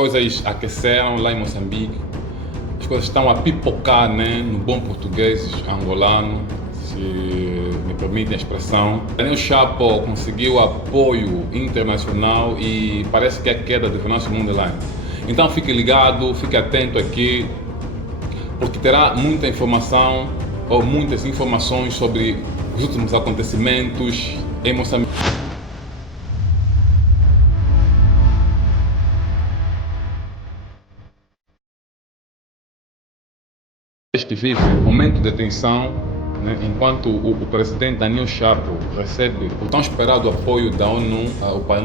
coisas aqueceram lá em Moçambique, as coisas estão a pipocar, né, no bom português angolano, se me permitem a expressão. Daniel Chapo conseguiu apoio internacional e parece que é a queda de Venâncio Mondlane. Então fique ligado, fique atento aqui, porque terá muita informação ou muitas informações sobre os últimos acontecimentos em Moçambique. Este vive um momento de tensão, né, enquanto o presidente Daniel Chapo recebe o tão esperado apoio da ONU,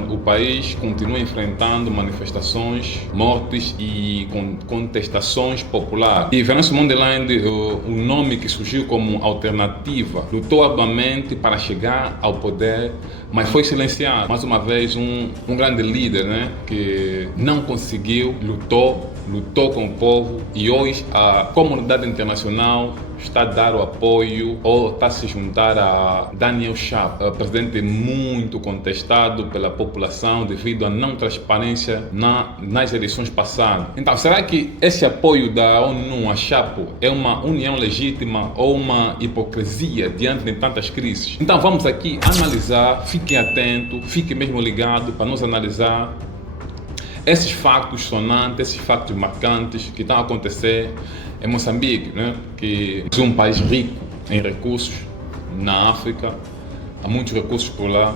o país continua enfrentando manifestações, mortes e contestações populares. E Venâncio Mondlane, o nome que surgiu como alternativa, lutou arduamente para chegar ao poder, mas foi silenciado. Mais uma vez, um grande líder, né, que não conseguiu, lutou com o povo, e hoje a comunidade internacional está a dar o apoio ou está a se juntar a Daniel Chapo, presidente muito contestado pela população devido à não transparência nas eleições passadas. Então, será que esse apoio da ONU a Chapo é uma união legítima ou uma hipocrisia diante de tantas crises? Então vamos aqui analisar, fiquem atentos, fiquem mesmo ligados para nos analisar esses fatos sonantes, esses fatos marcantes que estão a acontecer em Moçambique, né? Que é um país rico em recursos na África, há muitos recursos por lá,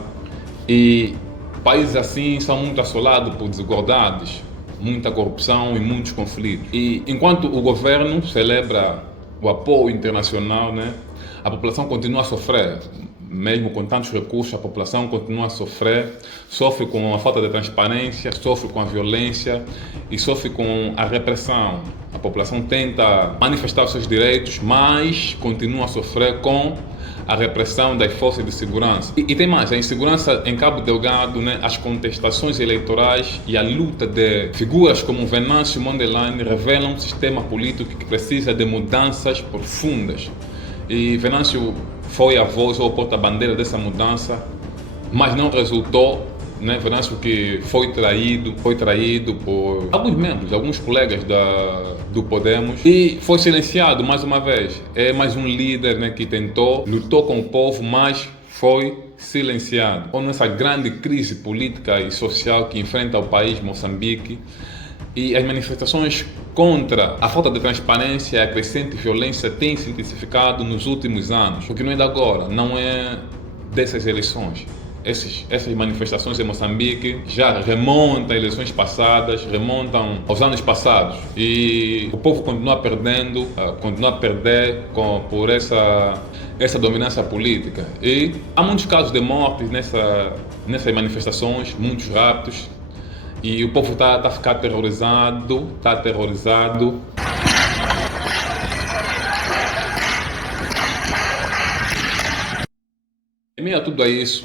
e países assim são muito assolados por desigualdades, muita corrupção e muitos conflitos. E enquanto o governo celebra o apoio internacional, né, a população continua a sofrer. Mesmo com tantos recursos, a população continua a sofrer, sofre com a falta de transparência, sofre com a violência e sofre com a repressão. A população tenta manifestar os seus direitos, mas continua a sofrer com a repressão das forças de segurança. E tem mais, a insegurança em Cabo Delgado, né, as contestações eleitorais e a luta de figuras como Venâncio Mondlane revelam um sistema político que precisa de mudanças profundas. E Venâncio foi a voz ou o porta-bandeira dessa mudança, mas não resultou, né? Venâncio que foi traído por alguns membros, alguns colegas do Podemos, e foi silenciado mais uma vez. É mais um líder, né, que tentou, lutou com o povo, mas foi silenciado. Ou nessa grande crise política e social que enfrenta o país Moçambique, e as manifestações contra a falta de transparência e a crescente violência têm se intensificado nos últimos anos. O que não é de agora, não é dessas eleições. Essas manifestações em Moçambique já remontam a eleições passadas, remontam aos anos passados. E o povo continua perdendo, continua a perder por essa dominância política. E há muitos casos de mortes nessas manifestações, muitos raptos. E o povo está a ficar aterrorizado, está aterrorizado. Em meio a tudo isso,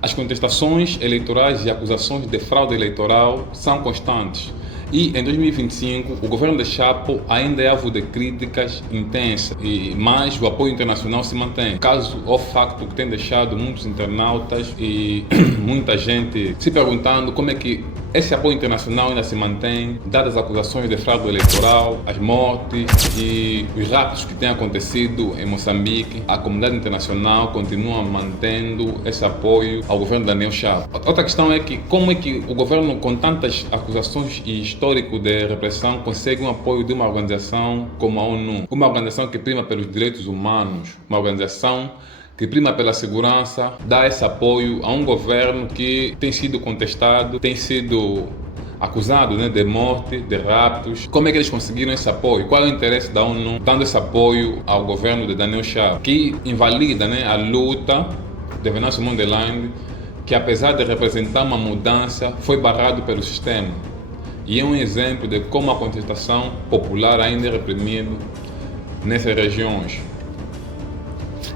as contestações eleitorais e acusações de fraude eleitoral são constantes. E em 2025, o governo de Chapo ainda é alvo de críticas intensas, mas o apoio internacional se mantém. Caso ao facto que tem deixado muitos internautas e muita gente se perguntando como é que esse apoio internacional ainda se mantém, dadas as acusações de fraude eleitoral, as mortes e os raptos que têm acontecido em Moçambique. A comunidade internacional continua mantendo esse apoio ao governo de Daniel Chapo. Outra questão é que como é que o governo, com tantas acusações e histórico de repressão, consegue um apoio de uma organização como a ONU, uma organização que prima pelos direitos humanos, uma organização que prima pela segurança, dá esse apoio a um governo que tem sido contestado, tem sido acusado, né, de morte, de raptos. Como é que eles conseguiram esse apoio? Qual é o interesse da ONU dando esse apoio ao governo de Daniel Chapo, que invalida, né, a luta de Venâncio Mondlane, que apesar de representar uma mudança, foi barrado pelo sistema. E é um exemplo de como a contestação popular ainda é reprimida nessas regiões.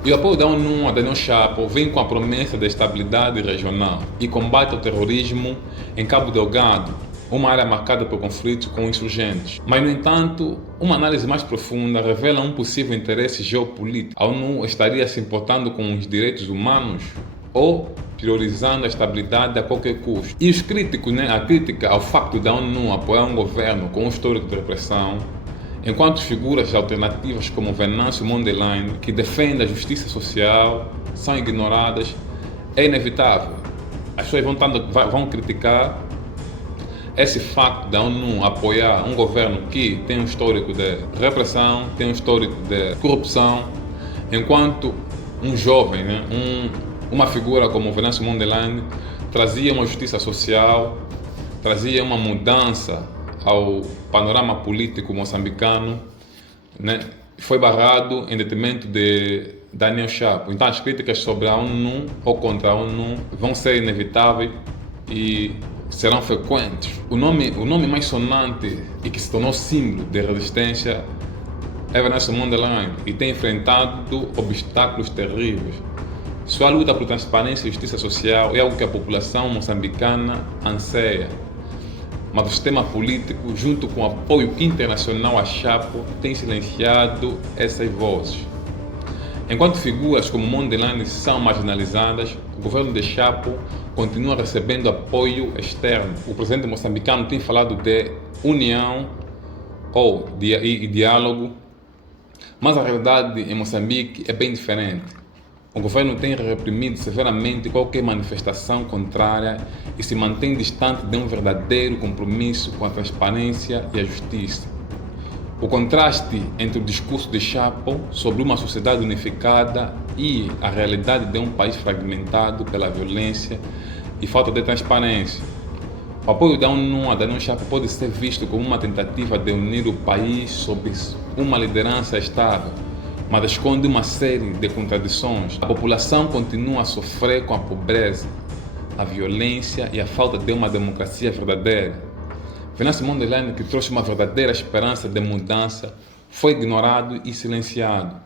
E o apoio da ONU a Daniel Chapo vem com a promessa de estabilidade regional e combate ao terrorismo em Cabo Delgado, uma área marcada por conflitos com insurgentes. Mas, no entanto, uma análise mais profunda revela um possível interesse geopolítico. A ONU estaria se importando com os direitos humanos ou priorizando a estabilidade a qualquer custo. E os críticos, a crítica ao facto da ONU apoiar um governo com um histórico de repressão, enquanto figuras alternativas como Venâncio Mondlane, que defendem a justiça social, são ignoradas, é inevitável. As pessoas vão criticar esse facto da ONU apoiar um governo que tem um histórico de repressão, tem um histórico de corrupção, enquanto um jovem, uma figura como Venâncio Mondlane trazia uma justiça social, trazia uma mudança ao panorama político moçambicano, foi barrado em detrimento de Daniel Chapo. Então as críticas sobre a ONU ou contra a ONU vão ser inevitáveis e serão frequentes. O nome mais sonante e que se tornou símbolo de resistência é Venâncio Mondlane e tem enfrentado obstáculos terríveis. Sua luta por transparência e justiça social é algo que a população moçambicana anseia. Mas o sistema político, junto com o apoio internacional a Chapo, tem silenciado essas vozes. Enquanto figuras como Mondlane são marginalizadas, o governo de Chapo continua recebendo apoio externo. O presidente moçambicano tem falado de união e diálogo, mas a realidade em Moçambique é bem diferente. O governo tem reprimido severamente qualquer manifestação contrária e se mantém distante de um verdadeiro compromisso com a transparência e a justiça. O contraste entre o discurso de Chapo sobre uma sociedade unificada e a realidade de um país fragmentado pela violência e falta de transparência. O apoio da ONU a Daniel Chapo pode ser visto como uma tentativa de unir o país sob uma liderança estável, mas esconde uma série de contradições. A população continua a sofrer com a pobreza, a violência e a falta de uma democracia verdadeira. Venâncio Mondlane, que trouxe uma verdadeira esperança de mudança, foi ignorado e silenciado.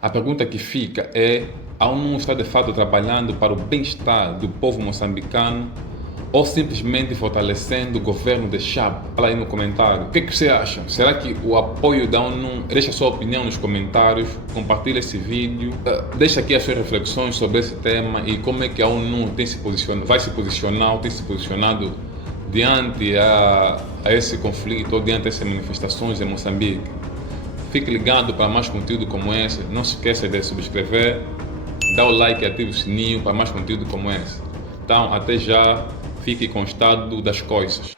A pergunta que fica é: a ONU está de fato trabalhando para o bem-estar do povo moçambicano ou simplesmente fortalecendo o governo de Chapo? Fala aí no comentário. O que você acha? Será que o apoio da ONU... Deixa a sua opinião nos comentários, compartilha esse vídeo, deixa aqui as suas reflexões sobre esse tema e como é que a ONU vai se posicionar ou tem se posicionado diante a esse conflito ou diante a essas manifestações em Moçambique. Fique ligado para mais conteúdo como esse. Não se esqueça de subscrever, dá o like e ative o sininho para mais conteúdo como esse. Então, até já. Fique com o estado das coisas.